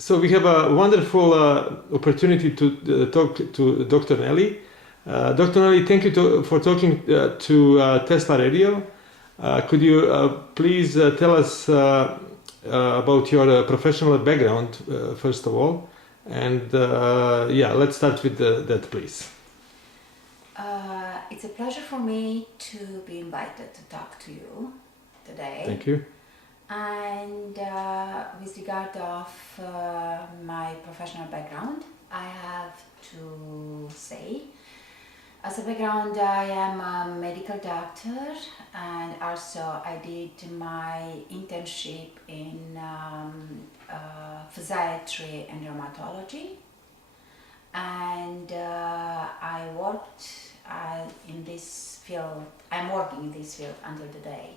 So we have a wonderful opportunity to talk to Dr. Nelly. Dr. Nelly, thank you for talking to Tesla Radio. Could you please tell us about your professional background, first of all? And let's start with that, please. It's a pleasure for me to be invited to talk to you today. Thank you. And with regard of my professional background, I have to say, as a background, I am a medical doctor, and also I did my internship in physiatry and rheumatology, and I worked in this field. I'm working in this field until today,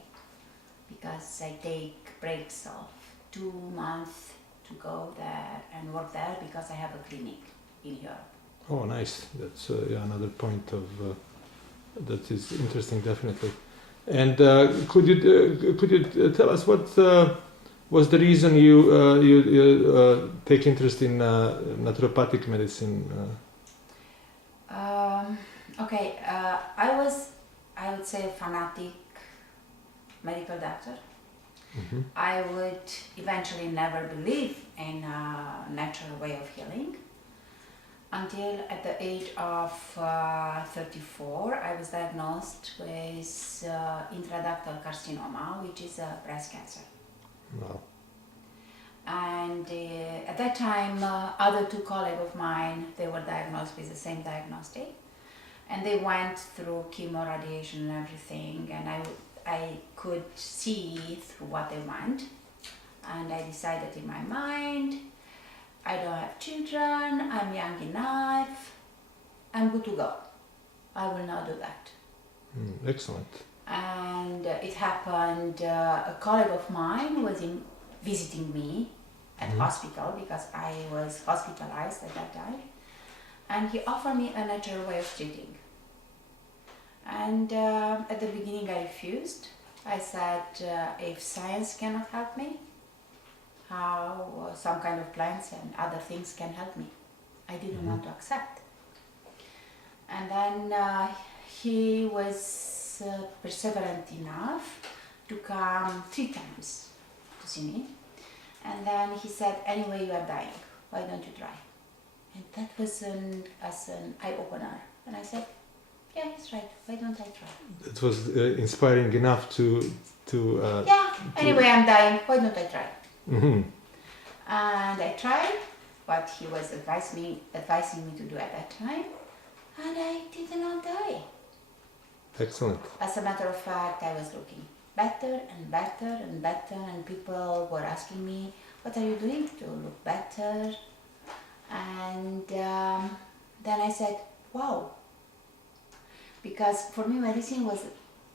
because I take breaks of 2 months to go there and work there because I have a clinic in Europe. Oh, nice. That's another point of that is interesting, definitely. And could you tell us what was the reason you take interest in naturopathic medicine? Okay, I would say, a fanatic medical doctor. Mm-hmm. I would eventually never believe in a natural way of healing until at the age of 34 I was diagnosed with intraductal carcinoma, which is a breast cancer. Wow. And at that time other 2 colleagues of mine, they were diagnosed with the same diagnostic, and they went through chemo, radiation and everything, and I could see through what they went, and I decided in my mind, I don't have children, I'm young enough, I'm good to go. I will not do that. Excellent. And it happened, a colleague of mine was visiting me at hospital, because I was hospitalized at that time, and he offered me a natural way of treating. And at the beginning I refused. I said, if science cannot help me, how some kind of plants and other things can help me? I didn't want to accept. And then he was perseverant enough to come 3 times to see me. And then he said, anyway, you are dying, why don't you try? And that was an eye-opener. And I said, yeah, he's right, why don't I try? It was inspiring enough to anyway, I'm dying, why don't I try? Mm-hmm. And I tried what he was advising me to do at that time, and I did not die. Excellent. As a matter of fact, I was looking better and better and better, and people were asking me, what are you doing to look better? And then I said, wow. Because for me, medicine was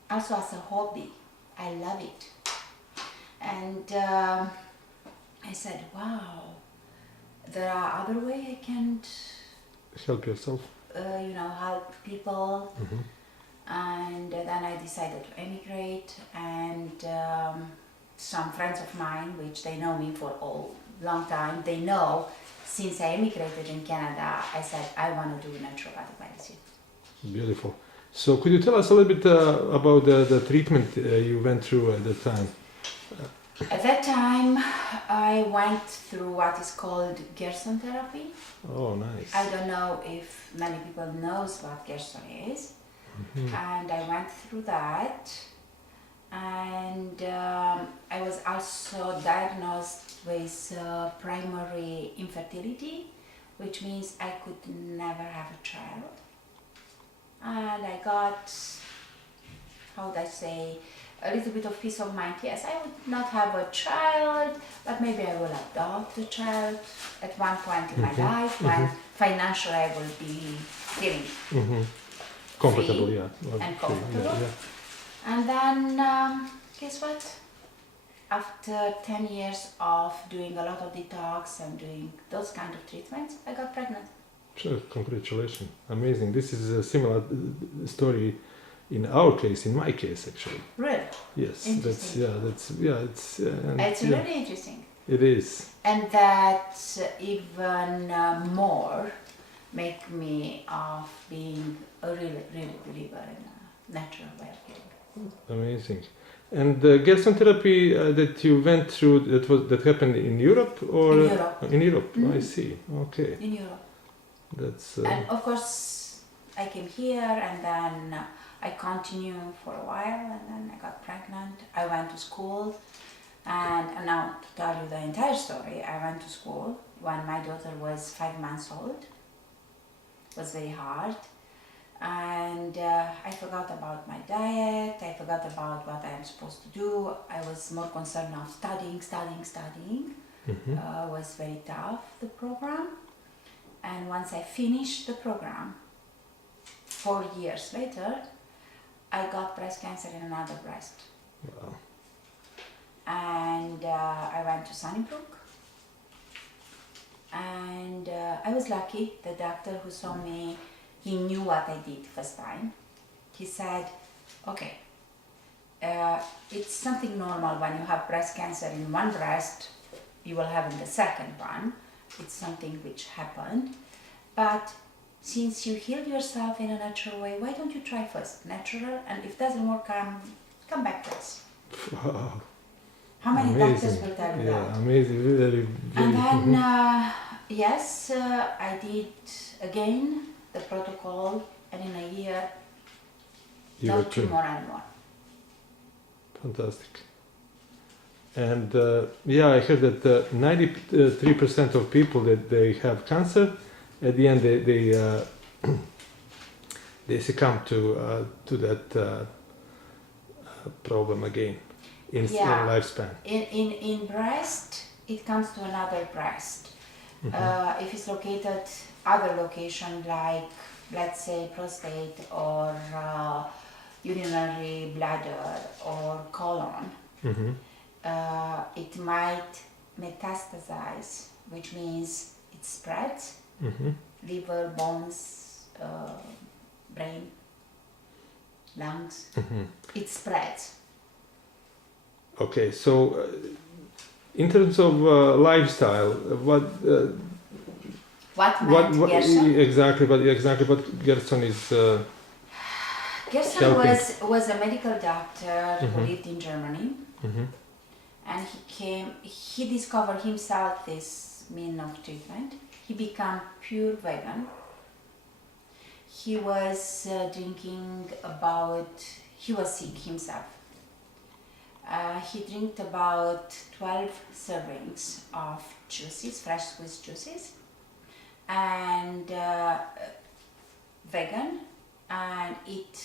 also as a hobby. I love it. And I said, wow, there are other ways I can Help yourself. Help people. Mm-hmm. And then I decided to emigrate, and some friends of mine, which they know me for a long time, they know since I emigrated in Canada, I said I want to do naturopathic medicine. Beautiful. So could you tell us a little bit about the treatment you went through at the time? At that time, I went through what is called Gerson therapy. Oh, nice. I don't know if many people knows what Gerson is. Mm-hmm. And I went through that, and I was also diagnosed with primary infertility, which means I could never have a child. And I got, how would I say, a little bit of peace of mind. Yes, I would not have a child, but maybe I will adopt a child at one point in my life when financially I will be feeling comfortable, free yeah. and comfortable. Yeah. And then, guess what? After 10 years of doing a lot of detox and doing those kind of treatments, I got pregnant. Sure, congratulations. Amazing. This is a similar story in our case, in my case, actually. Really? Yes. Interesting. It's really interesting. It is. And that even more make me of being a really, really believer in a natural way of healing. Amazing. And the Gerson therapy that you went through, that happened in Europe or In Europe. In Europe. Mhm. I see. Okay. In Europe. That's And of course, I came here and then I continued for a while and then I got pregnant. I went to school and now to tell you the entire story, I went to school when my daughter was 5 months old. It was very hard. And I forgot about my diet, I forgot about what I am supposed to do. I was more concerned of studying. Was very tough, the program. And once I finished the program, 4 years later, I got breast cancer in another breast. wow. And I went to Sunnybrook. And I was lucky, the doctor who saw me, he knew what I did first time. He said, okay, it's something normal when you have breast cancer in one breast, you will have in the second one. It's something which happened. But since you healed yourself in a natural way, why don't you try first natural? And if it doesn't work, come back to us. Wow. How many Amazing. doctors will tell you that? Yeah, amazing. Very, And very. then, yes, I did again the protocol, and in a year, You were not two trained. more and more. Fantastic. And yeah, I heard that 93% of people that they have cancer, at the end they succumb to that problem again in Yeah. lifespan. In breast, it comes to another breast. If it's located other location like, let's say, prostate or urinary bladder or colon, Mm-hmm. it might metastasize, which means it spreads, Mm-hmm. liver, bones, brain, lungs, Mm-hmm. it spreads. Okay, so in terms of lifestyle, What meant Gerson? exactly what Gerson is Gerson helping. was a medical doctor who Mhm. lived in Germany, Mm-hmm. and he discovered himself this mean of treatment. He became pure vegan. He was he was sick himself. He drank about 12 servings of juices, fresh squeezed juices, and vegan, and eat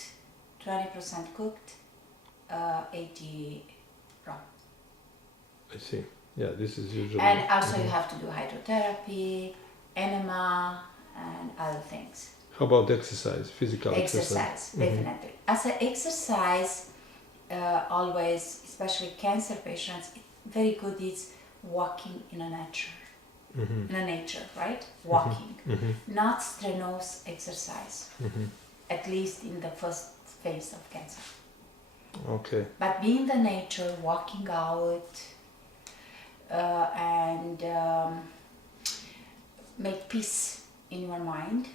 20% cooked, 80 raw. I see. Yeah, this is usually. And also you have to do hydrotherapy, enema, and other things. How about exercise, physical exercise? Exercise, definitely. As an exercise, always, especially cancer patients, very good is walking in a nature. Mm-hmm. In a nature, right? Walking, Mm-hmm. not strenuous exercise, Mm-hmm. at least in the first phase of cancer. Okay. But be in the nature, walking out, and make peace in your mind.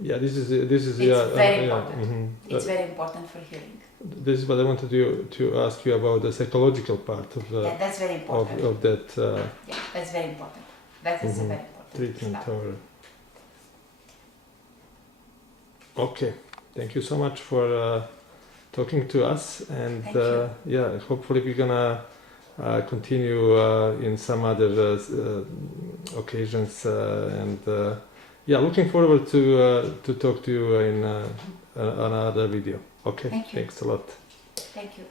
Yeah, this is It's yeah, very yeah. important. Mm-hmm. It's very important for healing. This is what I wanted to ask you about the psychological part of Yeah, that's very important. of that Yeah, that's very important. That is Mhm. very important. treatment. stuff. Or okay, thank you so much for talking to us, and Thank you. yeah, hopefully we're gonna continue in some other occasions, and yeah, looking forward to talk to you in another video. Okay, Thank you. thanks a lot. Thank you.